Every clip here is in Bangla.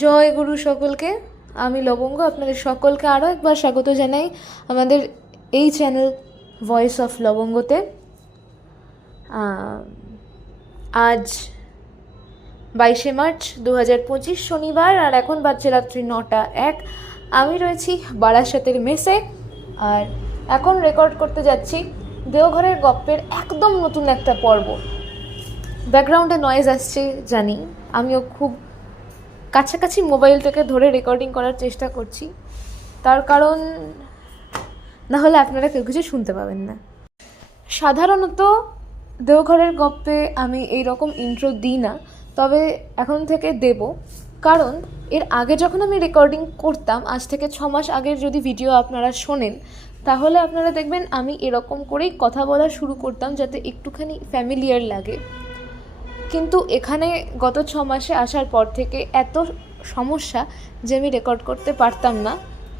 জয় গুরু সকলকে। আমি লবঙ্গ আপনাদের সকলকে আরও একবার স্বাগত জানাই আমাদের এই চ্যানেল ভয়েস অফ লবঙ্গতে। আজ 22শে মার্চ 2025 শনিবার, আর এখন বাজছে রাত্রি 9:01। আমি রয়েছি বারাসাতের মেসে, আর এখন রেকর্ড করতে যাচ্ছি দেওঘরের গপ্পের একদম নতুন একটা পর্ব। ব্যাকগ্রাউন্ডে নয়েজ আসছে জানি, আমিও খুব কাছাকাছি মোবাইলটাকে ধরে রেকর্ডিং করার চেষ্টা করছি, তার কারণ না হলে আপনারা কেউ কিছু শুনতে পাবেন না। সাধারণত দেওঘরের গপ্পে আমি এই রকম ইন্ট্রো দিই না, তবে এখন থেকে দেব, কারণ এর আগে যখন আমি রেকর্ডিং করতাম, আজ থেকে 6 মাস আগের যদি ভিডিও আপনারা শোনেন, তাহলে আপনারা দেখবেন আমি এরকম করেই কথা বলা শুরু করতাম যাতে একটুখানি ফ্যামিলিয়ার লাগে। কিন্তু এখানে গত 6 মাসে আসার পর থেকে এত সমস্যা যে আমি রেকর্ড করতে পারতাম না,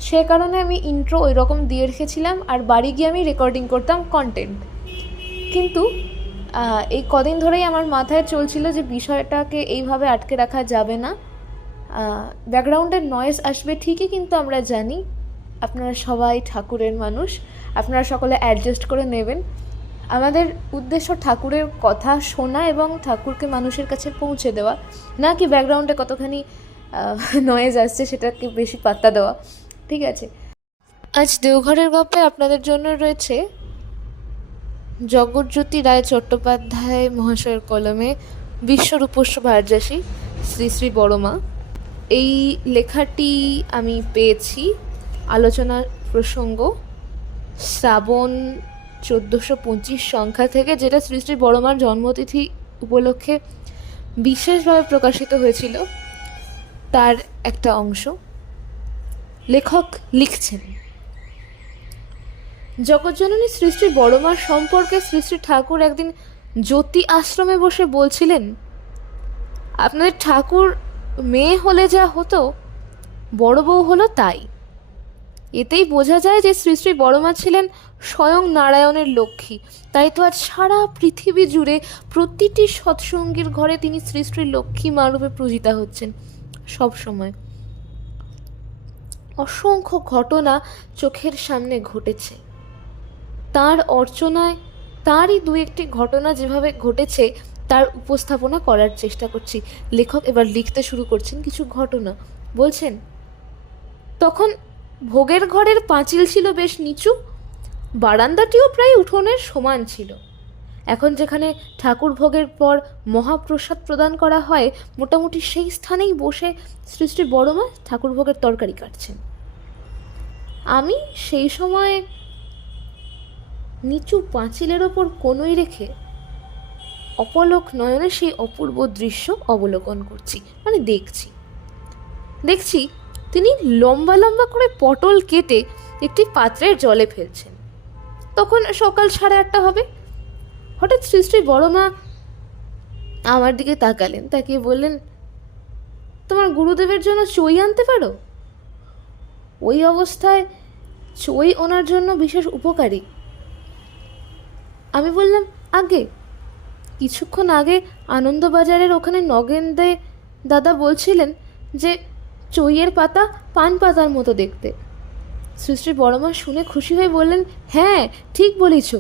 সে কারণে আমি ইন্ট্রো ওই রকম দিয়ে রেখেছিলাম, আর বাড়ি গিয়ে আমি রেকর্ডিং করতাম কন্টেন্ট। কিন্তু এই কদিন ধরেই আমার মাথায় চলছিল যে বিষয়টাকে এইভাবে আটকে রাখা যাবে না। ব্যাকগ্রাউন্ডের নয়েজ আসবে ঠিকই, কিন্তু আমরা জানি আপনারা সবাই ঠাকুরের মানুষ, আপনারা সকলে অ্যাডজাস্ট করে নেবেন। আমাদের উদ্দেশ্য ঠাকুরের কথা শোনা এবং ঠাকুরকে মানুষের কাছে পৌঁছে দেওয়া, না কি ব্যাকগ্রাউন্ডে কতখানি নয়েজ আসছে সেটাকে বেশি পাত্তা দেওয়া। ঠিক আছে, আজ দেওঘরের গল্পে আপনাদের জন্য রয়েছে জগৎজ্যোতি রায় চট্টোপাধ্যায় মহাশয়ের কলমে বিশ্বরূপস্য ভার্যাসী শ্রী শ্রী বড়মা। এই লেখাটি আমি পেয়েছি আলোচনার প্রসঙ্গ শ্রাবণ 1425 সংখ্যা থেকে, যেটা শ্রী শ্রী বড়মার জন্মতিথি উপলক্ষে বিশেষভাবে প্রকাশিত হয়েছিল, তার একটা অংশ। লেখক লিখছেন, জগৎজননী শ্রী শ্রী বড়মার সম্পর্কে শ্রী শ্রী ঠাকুর একদিন জ্যোতি আশ্রমে বসে বলছিলেন, আপনাদের ঠাকুর মেয়ে হলে যা হতো, বড় বউ হলো তাই। এতেই বোঝা যায় যে শ্রী শ্রী বড়মা ছিলেন স্বয়ং নারায়ণের লক্ষ্মী। তাই তো আজ সারা পৃথিবী জুড়ে প্রতিটি সৎসঙ্গীর ঘরে তিনি শ্রী শ্রী লক্ষ্মী মা রূপে পূজিতা হচ্ছেন সব সময়। অসংখ্য ঘটনা চোখের সামনে ঘটেছে, তার অর্চনায় তারই দু একটি ঘটনা যেভাবে ঘটেছে তার উপস্থাপনা করার চেষ্টা করছি। লেখক এবার লিখতে শুরু করছেন কিছু ঘটনা। বলছেন, তখন ভোগের ঘরের পাঁচিল ছিল বেশ নিচু, বারান্দাটিও প্রায় উঠোনের সমান ছিল। এখন যেখানে ঠাকুর ভোগের পর মহাপ্রসাদ প্রদান করা হয়, মোটামুটি সেই স্থানেই বসে শ্রী শ্রী বড়মা ঠাকুর ভোগের তরকারি কাটছেন। আমি সেই সময় নিচু পাঁচিলের ওপর কনুই রেখে অপলক নয়নে সেই অপূর্ব দৃশ্য অবলোকন করছি, মানে দেখছি তিনি লম্বা লম্বা করে পটল কেটে একটি পাত্রের জলে ফেলছেন। তখন সকাল 8:30 হবে। হঠাৎ শ্রী শ্রী বড়মা আমার দিকে তাকালেন, তাকিয়ে বললেন, তোমার গুরুদেবের জন্য চই আনতে পারো? ওই অবস্থায় চই ওনার জন্য বিশেষ উপকারী। আমি বললাম, আগে কিছুক্ষণ আগে আনন্দবাজারের ওখানে নগেন্দে দাদা বলছিলেন যে চইয়ের পাতা পান পাতার মতো দেখতে। শ্রী শ্রী বড়মা শুনে খুশি হয়ে বললেন, হ্যাঁ ঠিক বলেছ।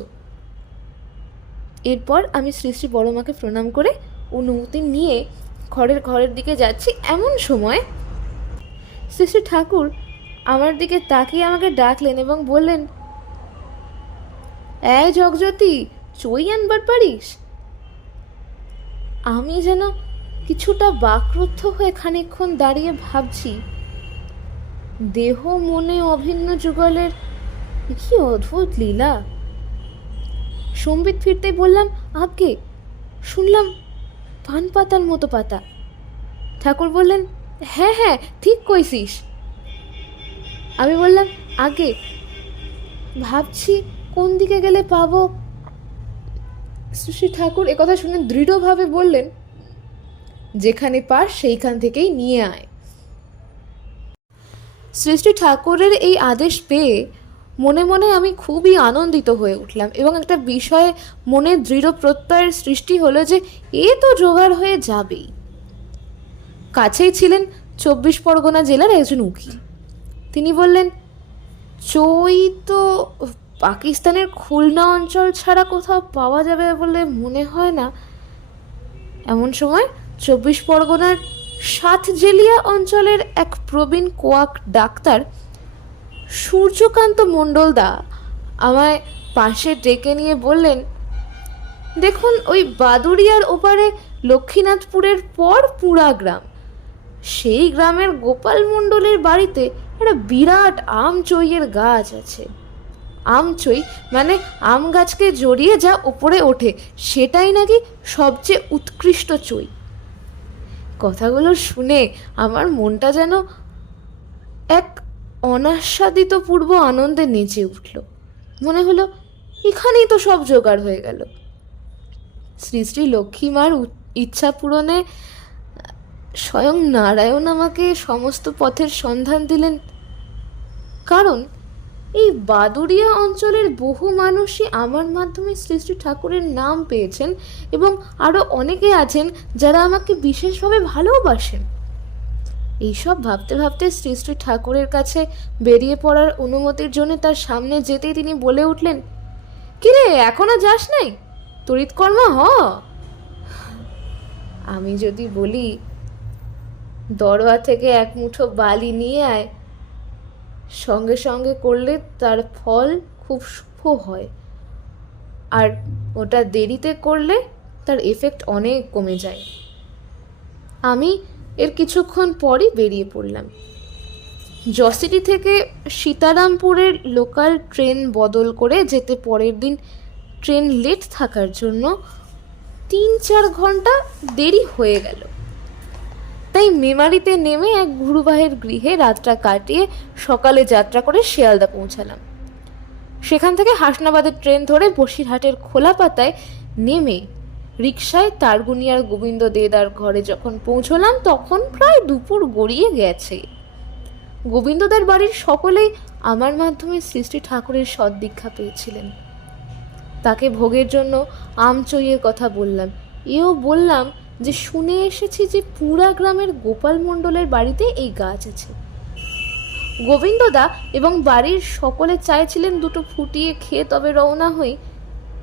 এরপর আমি শ্রী শ্রী বড়মাকে প্রণাম করে অনুমতি নিয়ে ঘরের দিকে যাচ্ছি। এমন সময় শ্রী শ্রী ঠাকুর আমার দিকে তাকিয়ে আমাকে ডাকলেন এবং বললেন, এই জগজ্যোতি, চই আনবার পারিস? আমি যেন কিছুটা বাকরুদ্ধ হয়ে খানিকক্ষণ দাঁড়িয়ে ভাবছি, দেহ মনে অভিন্ন যুগলের কি অদ্ভুত লীলা। সম্বিত ফিরতেই বললাম, আগে শুনলাম পান পাতার মতো পাতা। ঠাকুর বললেন, হ্যাঁ হ্যাঁ ঠিক কইছিস। আমি বললাম, আগে ভাবছি কোন দিকে গেলে পাবো। শ্রী ঠাকুর একথা শুনে দৃঢ়ভাবে বললেন, যেখানে পাস সেইখান থেকেই নিয়ে আয়। শ্রী শ্রী ঠাকুরের এই আদেশ পেয়ে মনে মনে আমি খুবই আনন্দিত হয়ে উঠলাম এবং একটা বিষয়ে মনে দৃঢ় প্রত্যয়ের সৃষ্টি হলো যে এ তো জোগাড় হয়ে যাবেই। কাছেই ছিলেন পরগনা জেলার একজন উকিল। তিনি বললেন, চই তো পাকিস্তানের খুলনা অঞ্চল ছাড়া কোথাও পাওয়া যাবে বলে মনে হয় না। এমন সময় 24 পরগনার সাতজেলিয়া অঞ্চলের এক প্রবীণ কোয়াক ডাক্তার সূর্যকান্ত মণ্ডল দা আমায় পাশে ডেকে নিয়ে বললেন, দেখুন, ওই বাদুড়িয়ার ওপারে লক্ষ্মীনাথপুরের পর পুরা গ্রাম, সেই গ্রামের গোপাল মণ্ডলের বাড়িতে একটা বিরাট আম চইয়ের গাছ আছে। আম চই মানে আম গাছকে জড়িয়ে যা ওপরে ওঠে, সেটাই নাকি সবচেয়ে উৎকৃষ্ট চই। কথাগুলো শুনে আমার মনটা যেন এক অনাস্বাদিত পূর্ব আনন্দে নেচে উঠল। মনে হলো এখানেই তো সব জোগাড় হয়ে গেল। শ্রী শ্রী লক্ষ্মীমার ইচ্ছা পূরণে স্বয়ং নারায়ণ আমাকে সমস্ত পথের সন্ধান দিলেন। কারণ এই বাদুড়িয়া অঞ্চলের বহু মানুষই আমার মাধ্যমে শ্রী শ্রী ঠাকুরের নাম পেয়েছেন এবং আরও অনেকে আছেন যারা আমাকে বিশেষভাবে ভালোবাসেন। এইসব ভাবতে ভাবতে শ্রী শ্রী ঠাকুরের কাছে বেরিয়ে পড়ার অনুমতির জন্য তার সামনে যেতেই তিনি বলে উঠলেন, কিরে, এখনো যাস নাই? তড়িৎকর্মা হ। আমি যদি বলি, দরোয়া থেকে এক মুঠো বালি নিয়ে আয়, সঙ্গে সঙ্গে করলে তার ফল খুব শুভ হয়, আর ওটা দেরিতে করলে তার এফেক্ট অনেক কমে যায়। আমি এর কিছুক্ষণ পরই বেরিয়ে পড়লাম। জসিটি থেকে সীতারামপুরের লোকাল ট্রেন বদল করে যেতে পরের দিন ট্রেন লেট থাকার জন্য 3-4 ঘন্টা দেরি হয়ে গেল। তাই মেমারিতে নেমে এক গুরুবাহের গৃহে রাতটা কাটিয়ে সকালে যাত্রা করে শিয়ালদা পৌঁছালাম। সেখান থেকে হাসনাবাদের ট্রেন ধরে বসিরহাটের খোলা পাতায় নেমে রিকশায় তারগুনিয়ার গোবিন্দ দেদার ঘরে যখন পৌঁছলাম তখন প্রায় দুপুর গড়িয়ে গেছে। গোবিন্দদের বাড়ির সকলেই আমার মাধ্যমে শ্রী শ্রী ঠাকুরের সদ্দীক্ষা পেয়েছিলেন। তাকে ভোগের জন্য আম চইয়ের কথা বললাম। এও বললাম যে শুনে এসেছি যে পুরা গ্রামের গোপাল মণ্ডলের বাড়িতে এই গাছ আছে। গোবিন্দদা এবং বাড়ির সকলে চাইছিলেন দুটো ফুটিয়ে খেয়ে তবে রওনা হই,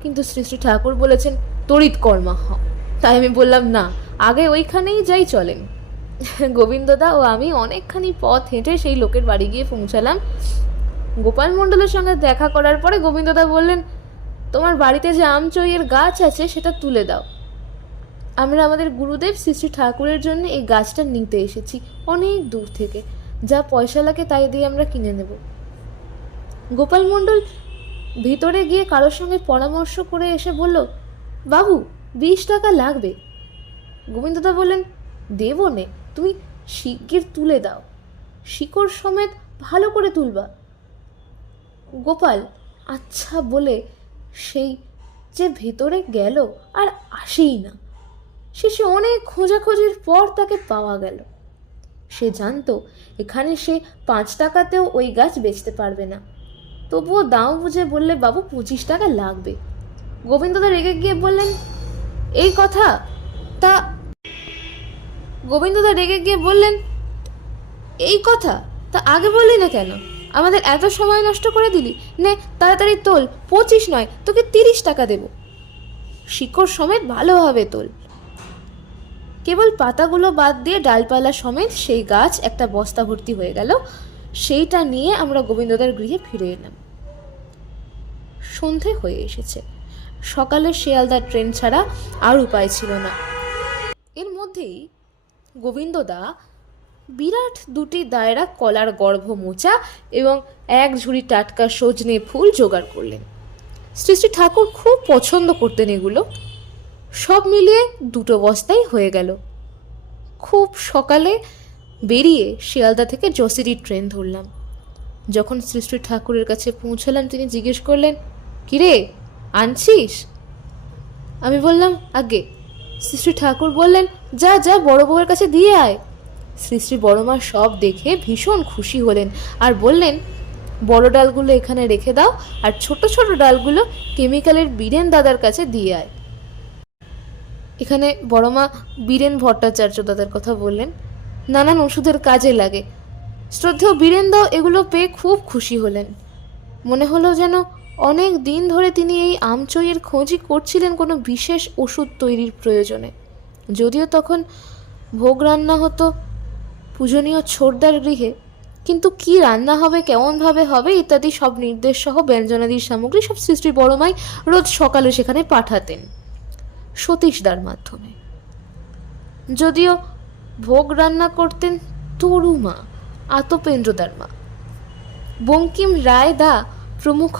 কিন্তু শ্রী শ্রী ঠাকুর বলেছেন তড়িৎকর্মা হ। তাই আমি বললাম, না, আগে ওইখানেই যাই, চলেন। গোবিন্দদা ও আমি অনেকখানি পথ হেঁটে সেই লোকের বাড়ি গিয়ে পৌঁছালাম। গোপাল মণ্ডলের সঙ্গে দেখা করার পরে গোবিন্দদা বললেন, তোমার বাড়িতে যে আম চইয়ের গাছ আছে সেটা তুলে দাও। আমরা আমাদের গুরুদেব শ্রী শ্রী ঠাকুরের জন্য এই গাছটা নিতে এসেছি অনেক দূর থেকে, যা পয়সা লাগে তাই দিয়ে আমরা কিনে নেব। গোপাল মণ্ডল ভিতরে গিয়ে কারোর সঙ্গে পরামর্শ করে এসে বলল, বাবু, 20 টাকা লাগবে। গোবিন্দদা বললেন, দেবো নে, তুমি শিগগির তুলে দাও, শিকড় সমেত ভালো করে তুলবা। গোপাল আচ্ছা বলে সেই যে ভেতরে গেল আর আসেই না। শেষে অনেক খোঁজাখুঁজির পর তাকে পাওয়া গেল। সে জানতো এখানে সে 5 টাকাতেও ওই গাছ বেচতে পারবে না, তবুও দাম বুঝে বললে, বাবু 25 টাকা লাগবে। গোবিন্দদা রেগে গিয়ে বললেন, এই কথা তা গোবিন্দদা রেগে গিয়ে বললেন, এই কথা তা আগে বললি না কেন? আমাদের এত সময় নষ্ট করে দিলি। নে, তাড়াতাড়ি তোল, 25 নয়, তোকে 30 টাকা দেব। শিকড় সমেত ভালোভাবে তোল। কেবল পাতাগুলো বাদ দিয়ে ডালপালা সমেত সেই গাছ একটা বস্তা ভর্তি হয়ে গেল। সেইটা নিয়ে আমরা গোবিন্দদার গৃহে ফিরে এলাম। সন্ধে হয়ে এসেছে। সকালে শিয়ালদার ট্রেন ছাড়া আর উপায় ছিল না। এর মধ্যেই গোবিন্দদা বিরাট 2টি দায়রা কলার গর্ভ মোচা এবং 1 ঝুড়ি টাটকা সজনে ফুল জোগাড় করলেন। শ্রী শ্রী ঠাকুর খুব পছন্দ করতেন এগুলো। সব মিলিয়ে 2 বস্তাই হয়ে গেল। খুব সকালে বেরিয়ে শিয়ালদা থেকে জসিডির ট্রেন ধরলাম। যখন শ্রী শ্রী ঠাকুরের কাছে পৌঁছলাম তিনি জিজ্ঞেস করলেন, কিরে, আনছিস? আমি বললাম, আগে। শ্রী শ্রী ঠাকুর বললেন, যা যা বড় বউয়ের কাছে দিয়ে আয়। শ্রী শ্রী বড়মা সব দেখে ভীষণ খুশি হলেন আর বললেন, বড় ডালগুলো এখানে রেখে দাও আর ছোট ছোট ডালগুলো কেমিক্যালের বীরেন দাদার কাছে দিয়ে আয়। এখানে বড়মা বীরেন ভট্টাচার্য দাদার কথা বললেন। নানান ওষুধের কাজে লাগে। শ্রদ্ধেয় বীরেনদাও এগুলো পেয়ে খুব খুশি হলেন। মনে হলো যেন অনেক দিন ধরে তিনি এই আমচইয়ের খোঁজই করছিলেন কোনো বিশেষ ওষুধ তৈরির প্রয়োজনে। যদিও তখন ভোগ রান্না হতো পূজনীয় ছোড়দার গৃহে, কিন্তু কি রান্না হবে, কেমনভাবে হবে ইত্যাদি সব নির্দেশ সহ ব্যঞ্জনাদির সামগ্রী সব শ্রী বড়মাই রোজ সকালে সেখানে পাঠাতেন সতীশদার মাধ্যমে। যদিও ভোগ রান্না করতেন তরুমা, আতপেন্দ্রদার মা, বঙ্কিম রায় দা প্রমুখ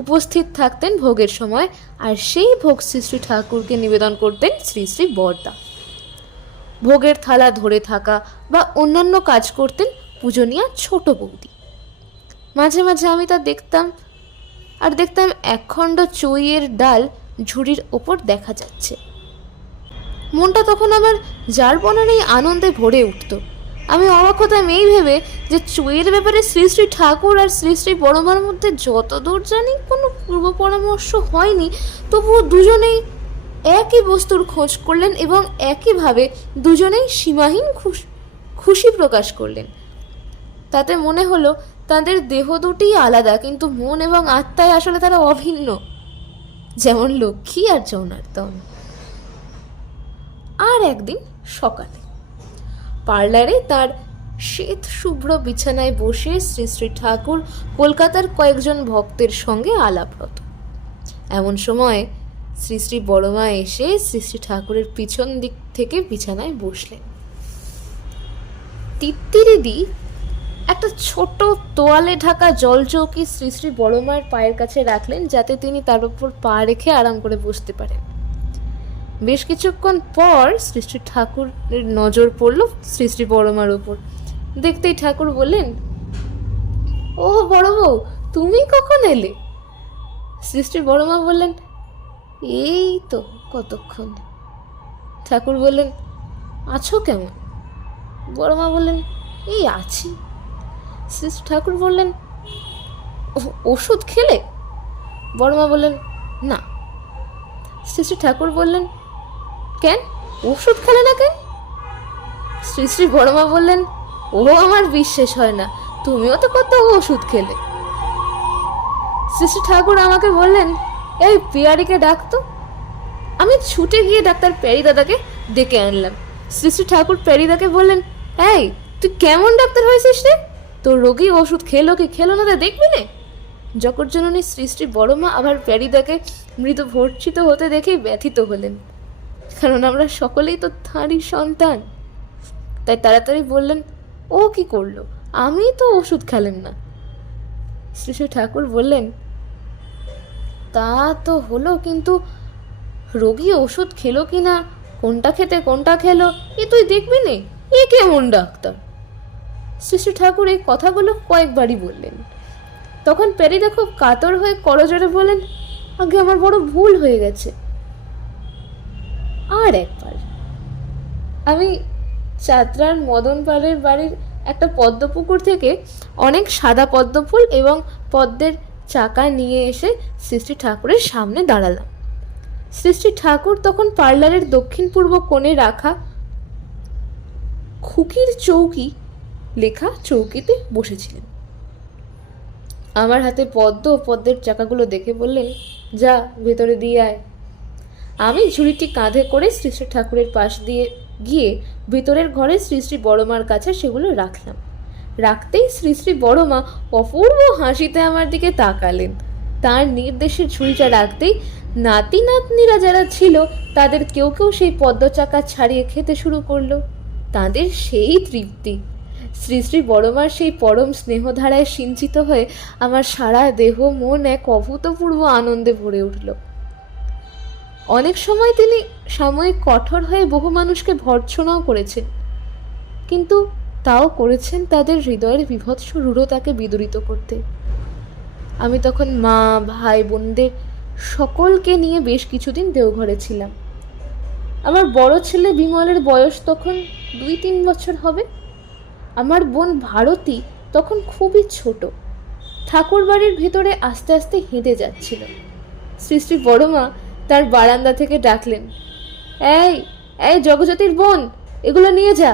উপস্থিত থাকতেন ভোগের সময়, আর সেই ভোগ শ্রী ঠাকুরকে নিবেদন করতেন শ্রী বরদা। ভোগের থালা ধরে থাকা বা অন্যান্য কাজ করতেন পূজনীয়া ছোট বৌদি। মাঝে মাঝে আমি তা দেখতাম, আর দেখতাম একখণ্ড চইয়ের ডাল ঝুড়ির ওপর দেখা যাচ্ছে। মনটা তখন আমার যারপনের এই আনন্দে ভরে উঠত। আমি অবাক হতাম এই ভেবে যে চইয়ের ব্যাপারে শ্রী ঠাকুর আর শ্রী বড়মার মধ্যে যতদূর জানি কোনো পূর্ব পরামর্শ হয়নি, তবুও দুজনেই একই বস্তুর খোঁজ করলেন এবং একইভাবে দুজনেই সীমাহীন খুশি প্রকাশ করলেন। তাতে মনে হলো তাদের দেহ দুটিই আলাদা, কিন্তু মন এবং আত্মায় আসলে তারা অভিন্ন, যেমন লক্ষ্মী আর জনার্দন। আর একদিন সকালে পার্লারে তার শ্বেত শুভ্র বিছানায় বসে শ্রী ঠাকুর কলকাতার কয়েকজন ভক্তের সঙ্গে আলাপরত। এমন সময় শ্রী বড়মা এসে শ্রী ঠাকুরের পিছন দিক থেকে বিছানায় বসলেন। তিত্তিরিদি একটা ছোট তোয়ালে ঢাকা জলচৌকি শ্রী বড়মার পায়ের কাছে রাখলেন, যাতে তিনি তার উপর পা রেখে আরাম করে বসতে পারেন। বেশ কিছুক্ষণ পর শ্রী ঠাকুরের নজর পড়ল শ্রী বড়মার উপর। দেখতেই ঠাকুর বললেন, ও বড় বউ, তুমি কখন এলে? শ্রী বড়মা বললেন, এই তো কতক্ষণ। ঠাকুর বললেন, আছো কেমন? বড়মা বললেন, এই আছি। শ্রী ঠাকুর বললেন, ওষুধ খেলে? বড়মা বললেন, না। শ্রী ঠাকুর বললেন, কেন, ওষুধ খেলে না কেন? শ্রী বড়মা বললেন, ও আমার বিশ্বাস হয় না, তুমিও তো কত ওষুধ খেলে। শ্রী ঠাকুর আমাকে বললেন, এই পিয়ারিকে ডাকতো। আমি ছুটে গিয়ে ডাক্তার প্যারিদাদাকে ডেকে আনলাম। শ্রী ঠাকুর প্যারিদাকে বললেন, এই তুই কেমন ডাক্তার হয়েছিস রে? তোর রোগী ওষুধ খেলো কি খেলো না তা দেখবি না? জগজ্জননী শ্রী বড়মা আবার প্যারিদাকে মৃত ভর্ষিত হতে দেখেই ব্যথিত হলেন, কারণ আমরা সকলেই তো তাঁরই সন্তান। তাই তাড়াতাড়ি বললেন, ও কি করলো? আমি তো ওষুধ খেলেন না। শ্রী ঠাকুর বললেন, তা তো হলো, কিন্তু রোগী ওষুধ খেলো কি না, কোনটা খেতে কোনটা খেলো, এ তুই দেখবি নে, এ কেমন ডাক্তার? শ্রী ঠাকুর এই কথাগুলো কয়েকবারই বললেন। তখন প্যারিদা খুব কাতর হয়ে করজোড়ে বলেন, আগে আমার বড় ভুল হয়ে গেছে। আর একবার আমি চাতরার মদন পালের বাড়ির একটা পদ্মপুকুর থেকে অনেক সাদা পদ্ম ফুল এবং পদ্মের চাকা নিয়ে এসে শ্রী ঠাকুরের সামনে দাঁড়ালাম। শ্রী ঠাকুর তখন পার্লারের দক্ষিণ পূর্ব কোণে রাখা খুকির চৌকি লেখা চৌকিতে বসেছিলেন। আমার হাতে পদ্ম ও পদ্মের চাকাগুলো দেখে বললেন, যা ভেতরে দিয়ে আয়। আমি ঝুড়িটি কাঁধে করে শ্রী ঠাকুরের পাশ দিয়ে গিয়ে ভেতরের ঘরে শ্রী বড়মার কাছে সেগুলো রাখলাম। রাখতেই শ্রী বড়মা অপূর্ব হাসিতে আমার দিকে তাকালেন। তার নির্দেশে ঝুড়িটা রাখতেই নাতি নাতনিরা যারা ছিল তাদের কেউ কেউ সেই পদ্ম চাকা ছাড়িয়ে খেতে শুরু করলো। তাদের সেই তৃপ্তি, শ্রী বড়মার সেই পরম স্নেহধারায় সিঞ্চিত হয়ে আমার সারা দেহ মন এক অভূতপূর্ব আনন্দে ভরে উঠল। অনেক সময় তিনি সাময়িক কঠোর হয়ে বহু মানুষকে ভর্ৎসনাও করেছেন, কিন্তু তাও করেছেন তাদের হৃদয়ের বিভৎস রূঢ়তাকে বিদূরিত করতে। আমি তখন মা, ভাই, বোনদের সকলকে নিয়ে বেশ কিছুদিন দেওঘরে ছিলাম। আমার বড় ছেলে বিমলের বয়স তখন 2-3 বছর হবে। আমার বোন ভারতী তখন খুবই ছোট, ঠাকুর বাড়ির ভেতরে আস্তে আস্তে হেঁটে যাচ্ছিল। শ্রী বড়মা তার বারান্দা থেকে ডাকলেন, এই এই জগজ্যোতির বোন, এগুলো নিয়ে যা।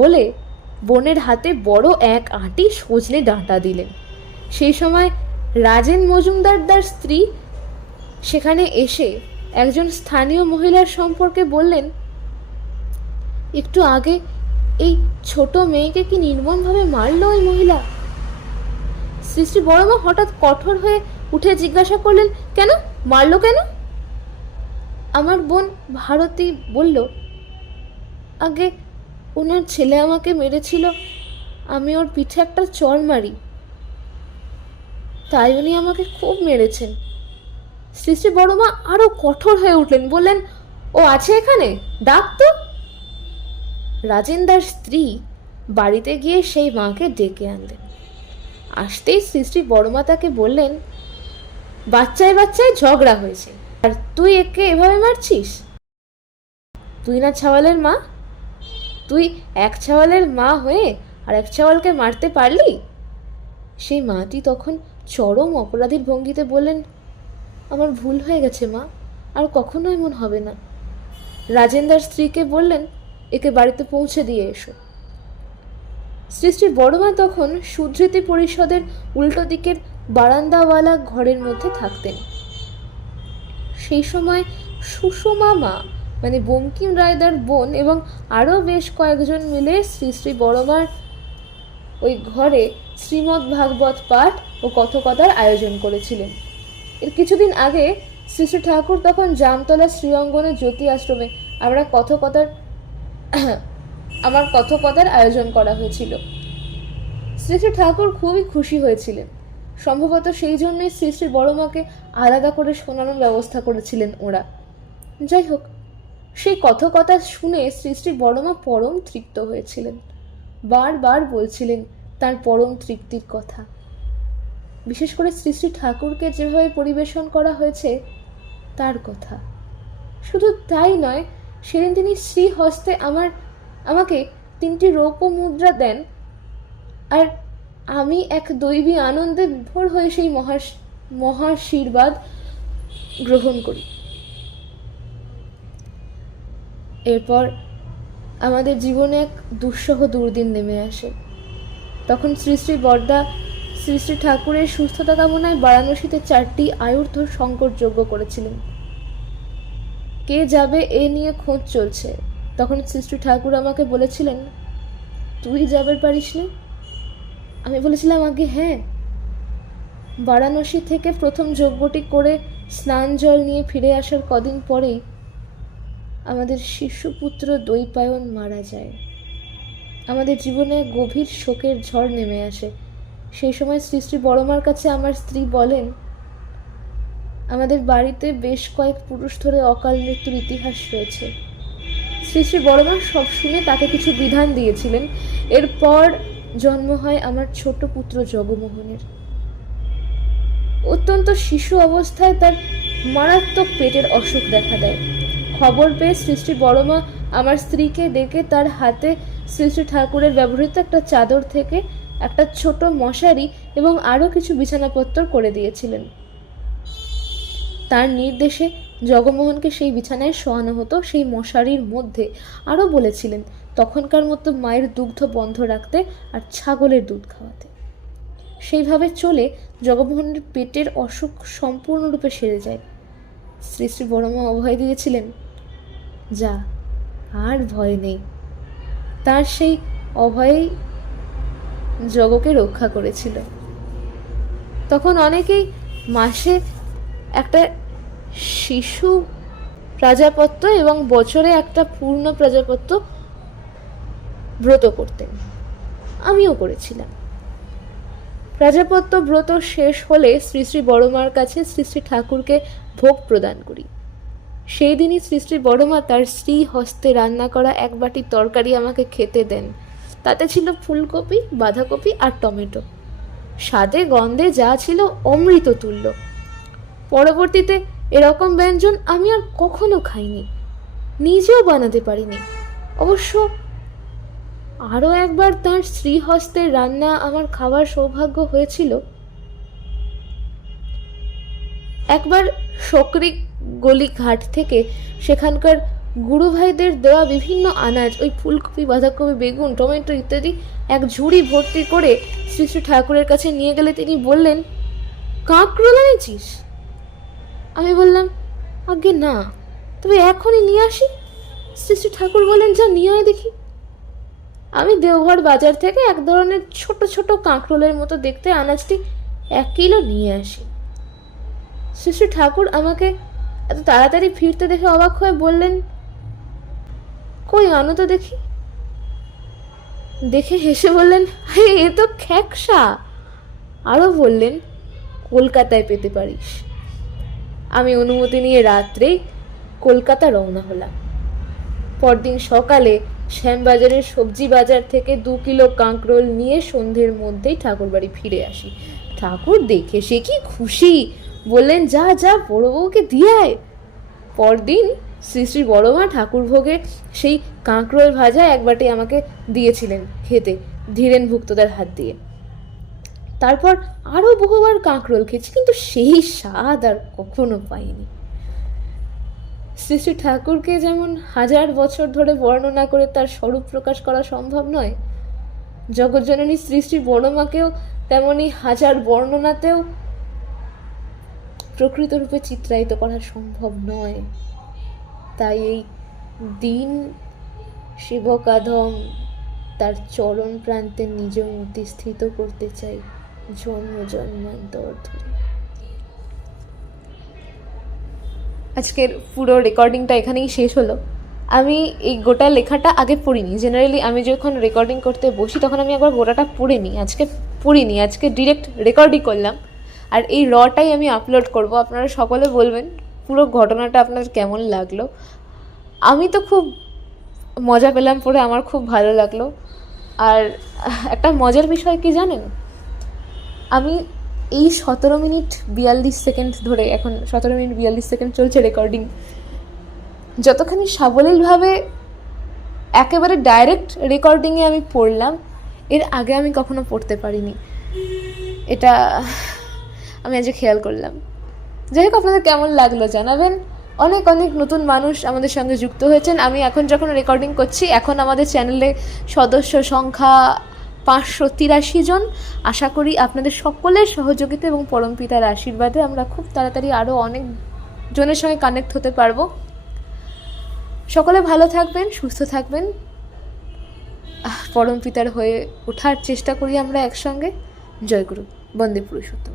বলে বোনের হাতে বড় এক আঁটি সজনে ডাঁটা দিলেন। সেই সময় রাজেন মজুমদার তার স্ত্রী সেখানে এসে একজন স্থানীয় মহিলার সম্পর্কে বললেন, একটু আগে এই ছোট মেয়েকে কি নির্মমভাবে মারলো ওই মহিলা। শ্রী শ্রী বড়মা হঠাৎ কঠোর হয়ে উঠে জিজ্ঞাসা করলেন, কেন মারলো কেন? আমার বোন ভারতী বলল, আগে ওনার ছেলে আমাকে মেরেছিল, আমি ওর পিঠে একটা চড় মারি, তাই উনি আমাকে খুব মেরেছেন। শ্রী শ্রী বড়মা আরো কঠোর হয়ে উঠলেন, বললেন, ও আছে এখানে, ডাক তো। রাজেন্দার স্ত্রী বাড়িতে গিয়ে সেই মাকে ডেকে আনলেন। আসতেই শ্রী শ্রী বড়মা তাকে বললেন, বাচ্চায় বাচ্চায় ঝগড়া হয়েছে, আর তুই একে এভাবে মারছিস? তুই না ছাওয়ালের মা? তুই এক ছাওয়ালের মা হয়ে আর এক ছাওয়ালকে মারতে পারলি? সেই মাটি তখন চরম অপরাধীর ভঙ্গিতে বললেন, আমার ভুল হয়ে গেছে মা, আর কখনো এমন হবে না। রাজেন্দার স্ত্রীকে বললেন, একে বাড়িতে পৌঁছে দিয়ে এসো। শ্রী শ্রী বড়মা তখন সুধৃতি পরিষদের উল্টো দিকের বারান্দাওয়ালা ঘরের মধ্যে থাকতেন। সেই সময় সুষমা মা মানে বঙ্কিম রায়দার বোন এবং আরও বেশ কয়েকজন মিলে শ্রী শ্রী বড়মার ওই ঘরে শ্রীমদ্ ভাগবত পাঠ ও কথকতার আয়োজন করেছিলেন। এর কিছুদিন আগে শ্রী শ্রী ঠাকুর তখন জামতলা শ্রীঅঙ্গনে জ্যোতি আশ্রমে আমার কথকতার আয়োজন করা হয়েছিল। শ্রী শ্রী ঠাকুর খুবই খুশি হয়েছিলেন। সম্ভবত সেই জন্যই শ্রী শ্রী বড়মাকে আলাদা করে শোনানোর ব্যবস্থা করেছিলেন ওরা। যাই হোক, সেই কথকতা শুনে শ্রী শ্রী বড়মা পরম তৃপ্ত হয়েছিলেন। বারবার বলছিলেন তার পরম তৃপ্তির কথা। বিশেষ করে শ্রী শ্রী ঠাকুরকে যেভাবে পরিবেশন করা হয়েছে তার কথা। শুধু তাই নয়, সেদিন তিনি শ্রী হস্তে আমাকে 3টি রৌপ্য মুদ্রা দেন, আর আমি এক দৈবী আনন্দে বিভোর হয়ে সেই মহাশীর্বাদ গ্রহণ করি। এরপর আমাদের জীবনে এক দুঃসহ দুর্দিন নেমে আসে। তখন শ্রী শ্রী বড়দা শ্রী শ্রী ঠাকুরের সুস্থতা কামনায় বারাণসীতে 4টি আয়ুর্ধ সংকট যজ্ঞ করেছিলেন। কে যাবে এ নিয়ে খোঁজ চলছে। তখন শ্রী শ্রী ঠাকুর আমাকে বলেছিলেন, তুই যাবে পারিস না? আমি বলেছিলাম, আগে হ্যাঁ। বারাণসী থেকে প্রথম যজ্ঞটি করে স্নান জল নিয়ে ফিরে আসার কদিন পরেই আমাদের শিশুপুত্র দৈপায়ন মারা যায়। আমাদের জীবনে গভীর শোকের ঝড় নেমে আসে। সেই সময় শ্রী শ্রী বড়মার কাছে আমার স্ত্রী বলেন, আমাদের বাড়িতে বেশ কয়েক পুরুষ ধরে অকাল মৃত্যুর ইতিহাস রয়েছে। শ্রী শ্রী বড়মা সব শুনে তাকে কিছু বিধান দিয়েছিলেন। এরপর জন্ম হয় আমার ছোট পুত্র জগমোহনের। অত্যন্ত শিশু অবস্থায় তার মারাত্মক পেটের অসুখ দেখা দেয়। খবর পেয়ে শ্রী শ্রী বড়মা আমার স্ত্রীকে ডেকে তার হাতে শ্রী শ্রী ঠাকুরের ব্যবহৃত একটা চাদর থেকে একটা ছোট মশারি এবং আরও কিছু বিছানাপত্র করে দিয়েছিলেন। তার নির্দেশে জগমোহনকে সেই বিছানায় শোয়ানো হতো, সেই মশারির মধ্যে। আরও বলেছিলেন তখনকার মতো মায়ের দুগ্ধ বন্ধ রাখতে আর ছাগলের দুধ খাওয়াতে। সেইভাবে চলে জগমোহনের পেটের অসুখ সম্পূর্ণরূপে সেরে যায়। শ্রী শ্রী বড়মা অভয় দিয়েছিলেন, যা, আর ভয় নেই। তার সেই অভয়েই জগকে রক্ষা করেছিল। তখন অনেকেই মাসে একটা শিশু প্রাজাপত্য এবং বছরে একটা পূর্ণ প্রাজাপত্য ব্রত করতেন। আমিও করেছিলাম। প্রাজাপত্য ব্রত শেষ হলে শ্রী শ্রী বড়মার কাছে শ্রী শ্রী ঠাকুরকে ভোগ প্রদান করি। সেই দিনই শ্রী শ্রী বড়মা তার শ্রী হস্তে রান্না করা এক বাটি তরকারি আমাকে খেতে দেন। তাতে ছিল ফুলকপি, বাঁধাকপি আর টমেটো। স্বাদে গন্ধে যা ছিল অমৃত তুল্য। পরবর্তীতে এরকম ব্যঞ্জন আমি আর কখনো খাইনি, নিজেও বানাতে পারিনি। অবশ্য আরও একবার তাঁর শ্রীহস্তের রান্না আমার খাওয়ার সৌভাগ্য হয়েছিল। একবার সকরি গলি ঘাট থেকে সেখানকার গুরু ভাইদের দেওয়া বিভিন্ন আনাজ, ওই ফুলকপি, বাঁধাকপি, বেগুন, টমেটো ইত্যাদি এক ঝুড়ি ভর্তি করে শ্রী শ্রী ঠাকুরের কাছে নিয়ে গেলে তিনি বললেন, কাঁকরোল এনেছিস? আমি বললাম, আগে না, তবে এখনই নিয়ে আসি। শ্রী শ্রী ঠাকুর বললেন, যা নিয়ে আয় দেখি। আমি দেওঘর বাজার থেকে এক ধরনের ছোট ছোট কাঁকরোলের মতো দেখতে আনাজটি 1 কিলো নিয়ে আসি। শ্রী শ্রী ঠাকুর আমাকে এত তাড়াতাড়ি ফিরতে দেখে অবাক হয়ে বললেন, কই আনো তো দেখি। দেখে হেসে বললেন, এ তো খ্যাকসা। আরও বললেন, কলকাতায় পেতে পারিস। আমি অনুমতি নিয়ে রাত্রেই কলকাতা রওনা হলাম। পরদিন সকালে শ্যামবাজারের সবজি বাজার থেকে 2 কিলো কাঁকরোল নিয়ে সন্ধ্যের মধ্যেই ঠাকুরবাড়ি ফিরে আসি। ঠাকুর দেখে সে কি খুশি, বললেন, যা যা বড় বউকে দিয়ে আয়। পরদিন শ্রী শ্রী বড়মা ঠাকুর ভোগে সেই কাঁকরোল ভাজা এক বাটি আমাকে দিয়েছিলেন খেতে, ধীরেন ভুক্তদার হাত দিয়ে। তারপর আরও বহুবার কাঁকরোল খেয়েছি, কিন্তু সেই স্বাদ আর কখনো পাইনি। শ্রী শ্রী ঠাকুরকে যেমন 1000 বছর ধরে বর্ণনা করে তার স্বরূপ প্রকাশ করা সম্ভব নয়, জগৎজননী শ্রী শ্রী বড়মাকেও তেমনি 1000 বর্ণনাতেও প্রকৃত রূপে চিত্রায়িত করা সম্ভব নয়। তাই এই দিন শিবকাধম তার চরণ প্রান্তে নিজ মূর্তি স্থিত করতে চাই জন্ম জন্মান্তর ধরে। আজকের পুরো রেকর্ডিংটা এখানেই শেষ হলো। আমি এই গোটা লেখাটা আগে পড়িনি। জেনারেলি আমি যখন রেকর্ডিং করতে বসি তখন আমি একবার গোটাটা পড়ে নিই। আজকে পড়িনি, আজকে ডিরেক্ট রেকর্ডই করলাম। আর এই রটাই আমি আপলোড করব। আপনারা সকলে বলবেন পুরো ঘটনাটা আপনার কেমন লাগলো। আমি তো খুব মজা পেলাম পড়ে, আমার খুব ভালো লাগলো। আর একটা মজার বিষয় কি জানেন, আমি এই 17 মিনিট 42 সেকেন্ড ধরে, এখন 17 মিনিট 42 সেকেন্ড চলছে রেকর্ডিং, যতখানি সাবলীলভাবে একেবারে ডাইরেক্ট রেকর্ডিংয়ে আমি পড়লাম, এর আগে আমি কখনো পড়তে পারিনি। এটা আমি আজকে খেয়াল করলাম। যাই হোক, আপনাদের কেমন লাগলো জানাবেন। অনেক অনেক নতুন মানুষ আমাদের সঙ্গে যুক্ত হয়েছেন। আমি এখন যখন রেকর্ডিং করছি, এখন আমাদের চ্যানেলে সদস্য সংখ্যা 583 জন। আশা করি আপনাদের সকলের সহযোগিতা এবং পরমপিতার আশীর্বাদে আমরা খুব তাড়াতাড়ি আরও অনেক জনের সঙ্গে কানেক্ট হতে পারবো। সকলে ভালো থাকবেন, সুস্থ থাকবেন, পরমপিতার হয়ে ওঠার চেষ্টা করি আমরা একসঙ্গে। জয় গুরু, বন্দে পুরুষোত্তম।